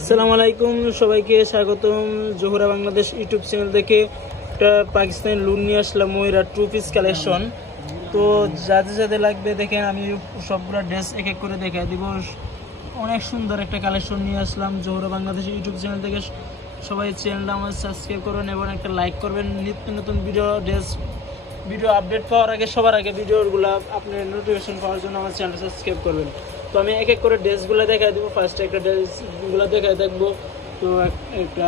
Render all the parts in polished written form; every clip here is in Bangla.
আসসালামু আলাইকুম, সবাইকে স্বাগতম। জোহরা বাংলাদেশ ইউটিউব চ্যানেল থেকে একটা পাকিস্তানি লুন নিয়ে আসলাম, ময়রা টু পিস কালেকশন। তো যাদের যাদের লাগবে দেখেন, আমি সবগুলো ড্রেস এক এক করে দেখাই দিব। অনেক সুন্দর একটা কালেকশন নিয়ে আসলাম জোহরা বাংলাদেশ ইউটিউব চ্যানেল থেকে। সবাই চ্যানেলটা আমার সাবস্ক্রাইব করবেন এবং একটা লাইক করবেন। নিত্য নতুন ভিডিও আপডেট পাওয়ার আগে, সবার আগে ভিডিওগুলো আপনি নোটিফিকেশন পাওয়ার জন্য আমার চ্যানেল সাবস্ক্রাইব করবেন। তো আমি এক এক করে ড্রেসগুলো দেখাই দেবো। ফার্স্টে একটা ড্রেসগুলো দেখাই দেখবো। তো একটা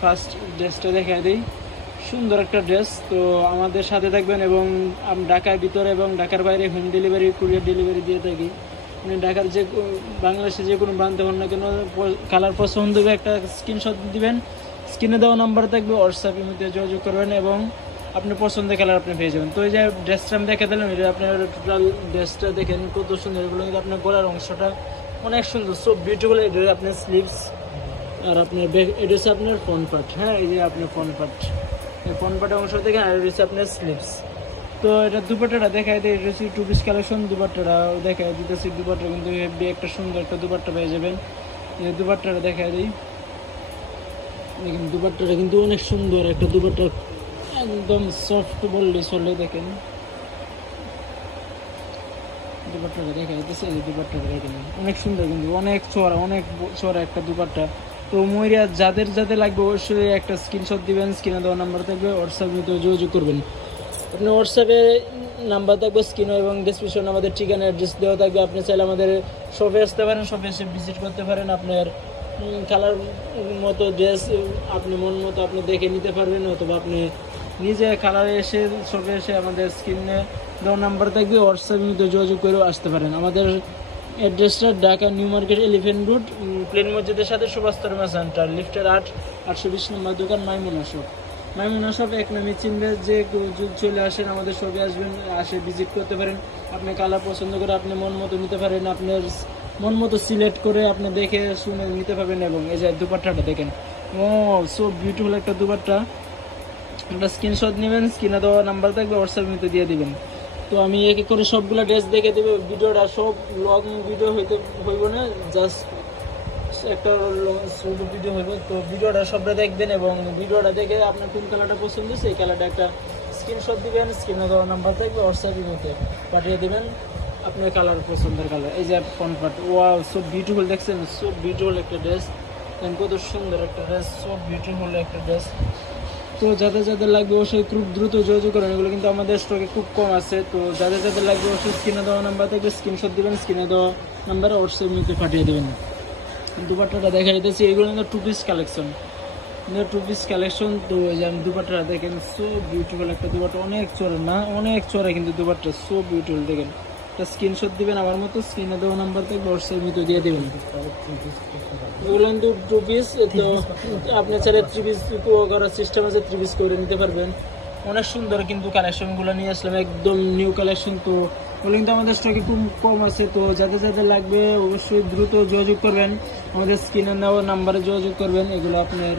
ফার্স্ট ড্রেসটা দেখাই দিই। সুন্দর একটা ড্রেস। তো আমাদের সাথে থাকবেন এবং ঢাকার ভিতরে এবং ঢাকার বাইরে হোম ডেলিভারি, কুরিয়ার ডেলিভারি দিয়ে থাকি। মানে ঢাকার যে বাংলাদেশে যে কোনো প্রান্তে হন না কেন, কালার পছন্দ হবে একটা স্ক্রিনশট দিবেন। স্ক্রিনে দেওয়া নাম্বার থাকবে, হোয়াটসঅ্যাপের মধ্যে যোগাযোগ করবেন এবং আপনার পছন্দের কালার আপনি পেয়ে যাবেন। তো এই যে ড্রেসটা আমি দেখে দিলাম, এটা আপনার টোটাল ড্রেসটা দেখেন কত সুন্দর। এগুলো কিন্তু আপনার গলার অংশটা অনেক সুন্দর, সব বিউটিফুল। এটা আপনার স্লিভস আর আপনার এটা হচ্ছে আপনার ফ্রন্ট পার্ট। হ্যাঁ, এই যে আপনার ফ্রন্ট পার্ট, এই ফ্রন্ট পার্টের অংশ দেখেন। আর এটা হচ্ছে আপনার স্লিভস। তো এটা দুপাট্টাটা দেখাই দেয়, এটা হচ্ছে টু পিস কালেকশন। দুপাট্টাটা দেখাই দিতেছি। দুপাট্টা কিন্তু একটা সুন্দর একটা দুপাট্টা পেয়ে যাবেন। এই দুপাট্টাটা দেখাই দিই। দেখেন দুপাট্টাটা কিন্তু অনেক সুন্দর একটা দুপাট্টা, একদম সফট বললে চলে। দেখেন দুপাট্টাটা দেখা যাচ্ছে, এই দুপাট্টাটা দেখেন অনেক সুন্দর, কিন্তু অনেক চড়া একটা দুপাট্টা। তো ময়রা যাদের যাদের লাগবে অবশ্যই একটা স্ক্রিনশট দিবেন। স্ক্রিনে দেওয়া নাম্বার থাকবে, হোয়াটসঅ্যাপে যোগাযোগ করবেন। আপনি হোয়াটসঅ্যাপে নাম্বার থাকবে স্ক্রিনে এবং ডিসক্রিপশনে আমাদের ঠিকানা অ্যাড্রেস দেওয়া থাকবে। আপনি চাইলে আমাদের শপে আসতে পারেন, শপে এসে ভিজিট করতে পারেন। আপনার কালার মতো ড্রেস আপনি মন মতো আপনি দেখে নিতে পারবেন, অথবা আপনি নিজে কালারে এসে শপে এসে আমাদের স্ক্রিনে দেওয়া নাম্বার থাকবে, হোয়াটসঅ্যাপের মধ্যে যোগাযোগ করেও আসতে পারেন। আমাদের অ্যাড্রেসটা Dhaka New Market, Elephant Road, প্লেন মসজিদের সাথে সুভাষতর্মা সেন্টার, লিফটের 820 নম্বর দোকান, মাইমুনা শপ। মাইমুনা শপ এক নামে চিনবে। যে চলে আসেন আমাদের শপে আসবেন, আসে ভিজিট করতে পারেন। আপনি কালার পছন্দ করে আপনি মন মতো নিতে পারেন, আপনার মন মতো সিলেক্ট করে আপনি দেখে শুনে নিতে পারবেন। এবং এই যে দুপাট্টাটা দেখেন, ও সো বিউটিফুল একটা দুপাট্টা। একটা স্ক্রিনশট নেবেন, স্ক্রিনে দেওয়া নাম্বার থাকবে, হোয়াটসঅ্যাপ মধ্যে দিয়ে দিবেন। তো আমি এক এক করে সবগুলো ড্রেস দেখে দেবো। ভিডিওটা সব লং ভিডিও হইব না, জাস্ট একটা ছোট ভিডিও হইব। তো ভিডিওটা সবটা দেখবেন এবং ভিডিওটা দেখে আপনার কোন কালারটা পছন্দ সেই কালারটা একটা স্ক্রিনশট দিবেন। স্ক্রিনে দেওয়া নাম্বার থাকবে, হোয়াটসঅ্যাপের মধ্যে পাঠিয়ে দেবেন আপনার কালার, পছন্দের কালার। এই যে front part, wow so beautiful. দেখছেন সো বিউটিফুল একটা ড্রেস, কত সুন্দর একটা ড্রেস, সো বিউটিফুল একটা ড্রেস। তো যাদের যাদের লাগবে অবশ্যই খুব দ্রুত যোগাযোগ করেন। এগুলো কিন্তু আমাদের স্টকে খুব কম আছে। তো যাদের যাদের লাগবে অবশ্যই স্ক্রিনে দেওয়া নাম্বার থেকে স্ক্রিনশট দেবেন, স্ক্রিনে দেওয়া নাম্বারে হোয়াটসঅ্যাপ মধ্যে পাঠিয়ে দেবেন। দুপাট্টাটা দেখা যেতেছে, এগুলো কিন্তু টু পিস কালেকশন, তো এই যে আমি দুপাট্টাটা দেখেন, সো বিউটিফুল একটা দুপাট্টা, অনেক চড়া না, অনেক চড়া কিন্তু দুপাট্টা, সো বিউটিফুল। দেখেন একটা স্ক্রিনশট দিবেন আমার মতো, স্ক্রিনে দেওয়া নাম্বার থেকে হোয়াটসঅ্যাপ মধ্যে দিয়ে দেবেন। এগুলো কিন্তু টু পিস। তো আপনি চাইলে থ্রি পিস করার সিস্টেম আছে, থ্রি পিস করে নিতে পারবেন। অনেক সুন্দর কিন্তু কালেকশনগুলো নিয়ে আসলাম, একদম নিউ কালেকশন। তো ওগুলো কিন্তু আমাদের স্টকে খুব কম আছে। তো যাদের যাদের লাগবে অবশ্যই দ্রুত যোগাযোগ করবেন, আমাদের স্ক্রিনে নেওয়া নাম্বারে যোগাযোগ করবেন। এগুলো আপনার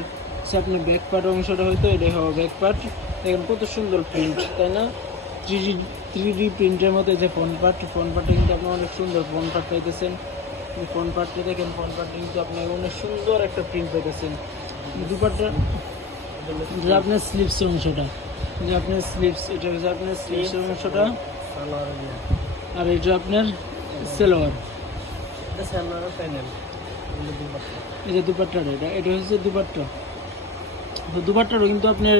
ব্যাক পার্ট অংশটা হয়তো এটা হবে ব্যাক পার্ট। দেখেন কত সুন্দর প্রিন্ট, তাই না? 3D প্রিন্টের মতো। যে ফ্রন্ট পার্টটা কিন্তু আপনার অনেক সুন্দর ফ্রন্ট পার্ট পাইতেছেন। ফ্রন্ট পার্টটা দেখেন, ফ্রন্ট পার্টটা কিন্তু আপনার অনেক সুন্দর একটা প্রিন্ট পাইতেছেন। দুপাট্টা আপনার স্লিভসের অংশটা, যে আপনার স্লিভস, এটা হচ্ছে আপনার স্লিভসের অংশটা, আর এটা আপনার সালোয়ার। এই যে দুপাট্টাটা, এটা হচ্ছে দুপাট্টা। তো দুপাট্টারও কিন্তু আপনার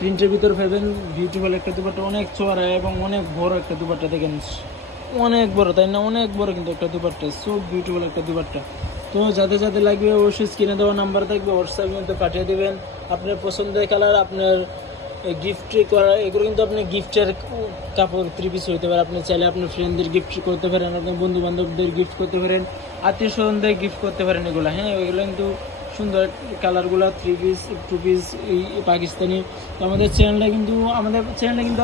প্রিন্টের ভিতরে পাবেন, বিউটিফুল একটা দুপাট্টা, অনেক চওড়া এবং অনেক বড় একটা দুপাট্টা। দেখেন অনেক বড়, তাই না? অনেক বড় কিন্তু একটা দুপাট্টা, সো বিউটিফুল একটা দুপাট্টা। তো যাদের যাদের লাগবে অবশ্যই স্ক্রিনে দেওয়া নাম্বার থাকবে, হোয়াটসঅ্যাপের মধ্যে পাঠিয়ে দেবেন আপনার পছন্দের কালার। আপনার গিফট করা, এগুলো কিন্তু আপনি গিফটের কাপড় থ্রি পিস হইতে পারে। আপনি চাইলে আপনার ফ্রেন্ডদের গিফট করতে পারেন, আপনার বন্ধু বান্ধবদের গিফট করতে পারেন, আত্মীয় স্বজনদের গিফট করতে পারেন এগুলো। হ্যাঁ, এগুলো কিন্তু সুন্দর কালারগুলো, থ্রি পিস টু পিস এই পাকিস্তানি। তো আমাদের চ্যানেলটা কিন্তু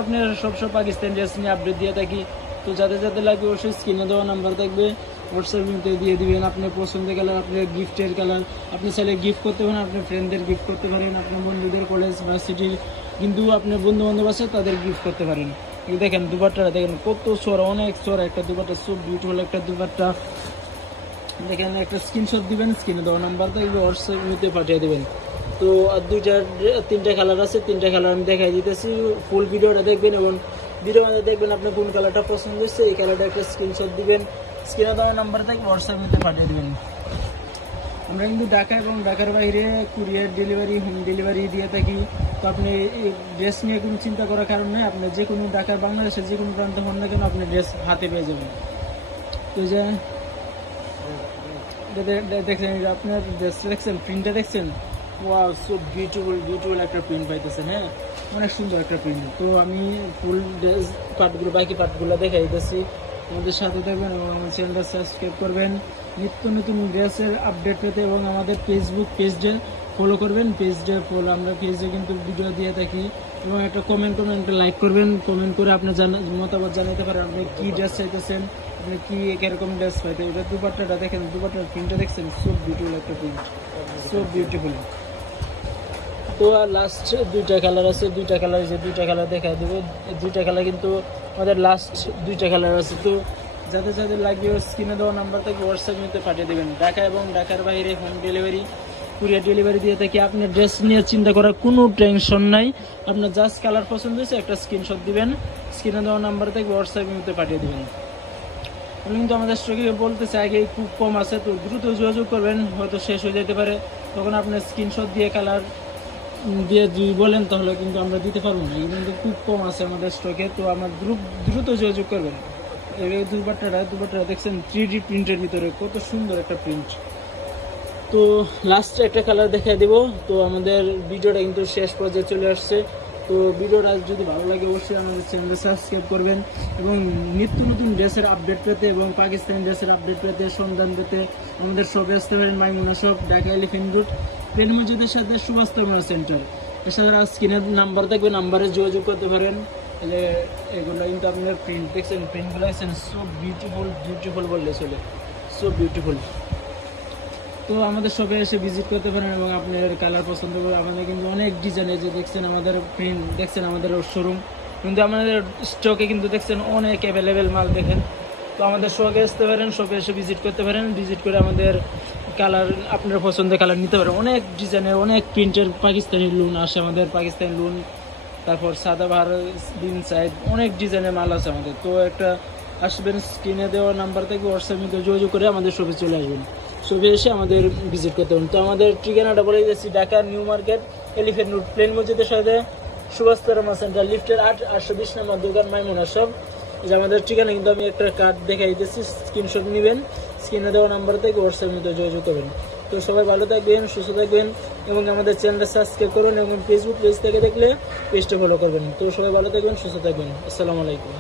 আপনার সব পাকিস্তানি ড্রেস নিয়ে আপডেট দিয়ে থাকি। তো যাদের যাদের লাগবে অবশ্যই স্ক্রিনে দেওয়া নাম্বার থাকবে, হোয়াটসঅ্যাপের মধ্যে দিয়ে দিবেন আপনার পছন্দের কালার, আপনার গিফটের কালার। আপনি চাইলে গিফট করতে পারেন, আপনার ফ্রেন্ডদের গিফট করতে পারেন, আপনার বন্ধুদের, কলেজ ভার্সিটির কিন্তু আপনার বন্ধু বান্ধব আছে তাদের গিফট করতে পারেন। দেখেন দুপাট্টাটা দেখেন কত চড়া, অনেক চড়া একটা দুপাট্টা, সব বিউটিফুল একটা দুপাট্টা। দেখেন একটা স্ক্রিনশট দিবেন, স্ক্রিনে দেওয়া নাম্বার থাকবে, হোয়াটসঅ্যাপে পাঠিয়ে দেবেন। তো আর তিনটা কালার আছে, তিনটা কালার আমি দেখাই দিতেছি। ফুল ভিডিওটা দেখবেন এবং ভিডিওর মধ্যে দেখবেন আপনি কোন কালারটা পছন্দ হচ্ছে, এই কালারটা একটা স্ক্রিনশট দিবেন, স্ক্রিনে দেওয়া নাম্বার থাকবে, হোয়াটসঅ্যাপে পাঠিয়ে দেবেন। আমরা কিন্তু ঢাকা এবং ঢাকার বাইরে কুরিয়ার ডেলিভারি, হোম ডেলিভারি দিয়ে থাকি। তো আপনি ড্রেস নিয়ে কোনো চিন্তা করার কারণ নেই, আপনি যে কোনো ঢাকার বাংলাদেশের যে কোনো প্রান্তে হন না কেন আপনি ড্রেস হাতে পেয়ে যাবেন। তো যে দেখছেন আপনার ড্রেসটা দেখছেন, প্রিন্টটা দেখছেন, ওয়াও সো বিউটিফুল একটা প্রিন্ট পাইতেছেন। হ্যাঁ, অনেক সুন্দর একটা প্রিন্ট। তো আমি ফুল ড্রেস পার্টগুলো, বাকি পার্টগুলো দেখাই দিতেছি, আমাদের সাথে থাকবেন এবং আমার চ্যানেলটা সাবস্ক্রাইব করবেন নিত্য নতুন ড্রেসের আপডেট পেতে, এবং আমাদের ফেসবুক পেজে ফলো করবেন। আমরা পেজে কিন্তু ভিডিও দিয়ে থাকি, এবং একটা কমেন্ট লাইক করবেন, কমেন্ট করে আপনার মতামত জানাতে পারেন আপনি কি ড্রেস চাইতেছেন, আপনি কি এরকম ড্রেস পাইতে। এটা দুপাট্টাটা দেখেন, দুপাট্টার প্রিন্টটা দেখছেন, সো বিউটিফুল একটা প্রিন্ট, সো বিউটিফুল। তো আর লাস্ট দুইটা কালার আছে, দুইটা কালার দেখা দেবো। দুইটা কালার কিন্তু আমাদের লাস্ট দুইটা কালার আছে। তো যাদের লাগবে স্ক্রিনে দেওয়া নাম্বার থেকে হোয়াটসঅ্যাপে পাঠিয়ে দেবেন। ঢাকা এবং ঢাকার বাইরে হোম ডেলিভারি, কুরিয়ার ডেলিভারি দিয়ে থাকি। আপনি ড্রেস নিয়ে চিন্তা করার কোনো টেনশন নাই, আপনার জাস্ট কালার পছন্দ হয়েছে একটা স্ক্রিনশট দিবেন, স্ক্রিনে দেওয়া নাম্বার থেকে হোয়াটসঅ্যাপে পাঠিয়ে দেবেন। আমি কিন্তু আমাদের স্টকে বলতেছে আগে খুব কম আছে, তো দ্রুত যোগাযোগ করবেন, হয়তো শেষ হয়ে যেতে পারে। তখন আপনার স্ক্রিনশট দিয়ে কালার দিয়ে যদি বলেন তাহলে কিন্তু আমরা দিতে পারবো না, কিন্তু খুব কম আছে আমাদের স্টকে। তো আমার দ্রুত যোগাযোগ করবেন। এই দুপাট্টাটা দেখছেন 3D প্রিন্টের ভিতরে, কত সুন্দর একটা প্রিন্ট। তো লাস্ট একটা কালার দেখাই দেবো। তো আমাদের ভিডিওটা কিন্তু শেষ পর্যায়ে চলে আসছে। তো ভিডিওটা যদি ভালো লাগে অবশ্যই আমাদের চ্যানেলটা সাবস্ক্রাইব করবেন, এবং নিত্য নতুন ড্রেসের আপডেট পেতে এবং পাকিস্তানি ড্রেসের আপডেট পেতে, সন্ধান পেতে আমাদের শপে আসতে পারেন। Maimuna shop, Dhaka Elephant Road, প্লেন মসজিদের সাথে সুভাষ টার্মিনাল সেন্টার। এছাড়া স্ক্রিনের নাম্বার থাকবে, নাম্বারে যোগাযোগ করতে পারেন। এগুলো কিন্তু আপনার প্রিন্ট দেখছেন, প্রিন্টগুলো দেখছেন, সো বিউটিফুল বললে চলে, সো বিউটিফুল। তো আমাদের শপে এসে ভিজিট করতে পারেন এবং আপনার কালার পছন্দ করে আমাদের কিন্তু অনেক ডিজাইনের, যে দেখছেন আমাদের প্রিন্ট, দেখছেন আমাদের শোরুম কিন্তু আমাদের স্টকে কিন্তু দেখছেন অনেক অ্যাভেলেবেল মাল দেখেন। তো আমাদের শপে আসতে পারেন, শপে এসে ভিজিট করতে পারেন, ভিজিট করে আমাদের কালার, আপনার পছন্দের কালার নিতে পারেন। অনেক ডিজাইনের, অনেক প্রিন্টের পাকিস্তানি লুন আসে আমাদের, পাকিস্তানি লুন, তারপর সাদাবাহার, বিন সাইড, অনেক ডিজাইনের মাল আছে আমাদের। তো একটা আসবেন, স্ক্রিনে দেওয়া নাম্বার থেকে হোয়াটসঅ্যাপে যোগাযোগ করে আমাদের শপে চলে আসবেন, শপে এসে আমাদের ভিজিট করতে পারেন। তো আমাদের ঠিকানাটা বলে দিচ্ছি, Dhaka New Market, Elephant Road, প্লেন মসজিদের সাথে সুভাষ টার্মিনাল সেন্টার, লিফটের 820 নম্বর দোকান, মাইমুনা শপ। যে আমাদের ঠিকানা কিন্তু আমি একটা কার্ড দেখাই দিচ্ছি, স্ক্রিনশট নেবেন, স্ক্রিনে দেওয়া নাম্বার থেকে হোয়াটসঅ্যাপে যোগাযোগ করবেন। তো সবাই ভালো থাকবেন, সুস্থ থাকবেন, এবং আমাদের চ্যানেলটা সাবস্ক্রাইব করুন, এবং ফেসবুক পেজ থেকে দেখলে পেজটা ফলো করবেন। তো সবাই ভালো থাকবেন, সুস্থ থাকবেন। আসসালামু আলাইকুম।